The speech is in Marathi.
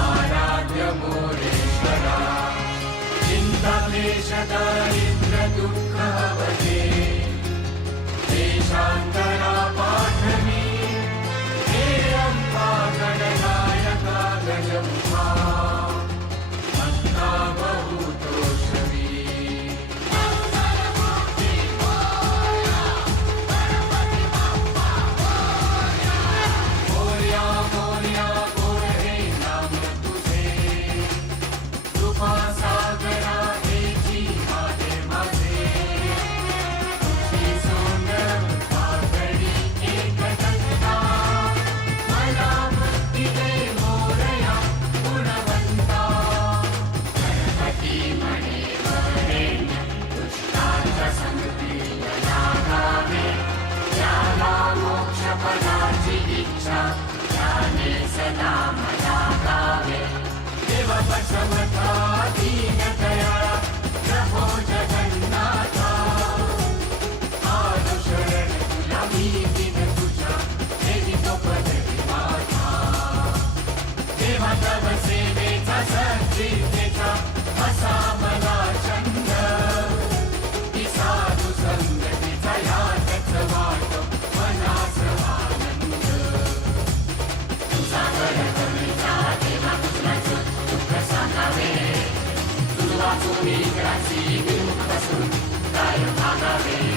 आराध्य मोरेश्वरा चिंताक्लेश दारिद्र्य दुःख हवते देशांतरा पाठवी हे अम्बा गणनायका गजमुखा अन्ना बहुतोषवी मोरया मोरया गोड हे नाम तुझे कृपा सागरा हेची माझे माझे तुझी सोंड पातळी एक दत्ता मला भक्ती दे मोरया गुणवंता गणपती म्हणे वरेण्य दुष्टांच्या संगतीला लागावे त्याला मोक्षपदाची इच्छा त्याने सदा मला गावे देव बसवता दीन दयाळा प्रभो जगन्नाथा आलो शरण तुला मी दिन तुझ्या देवी तो पदरी माथा देवा तव सेवेचा संकीर्तेचा असा मला छंद ती साधू संगतीचा यातच वाटो मनास आनंद तुझा गणपतीचा देवा तुझलाच दुःख सांगावे तुझ वाचून ग्रासी विमुक्त असून काय मागावे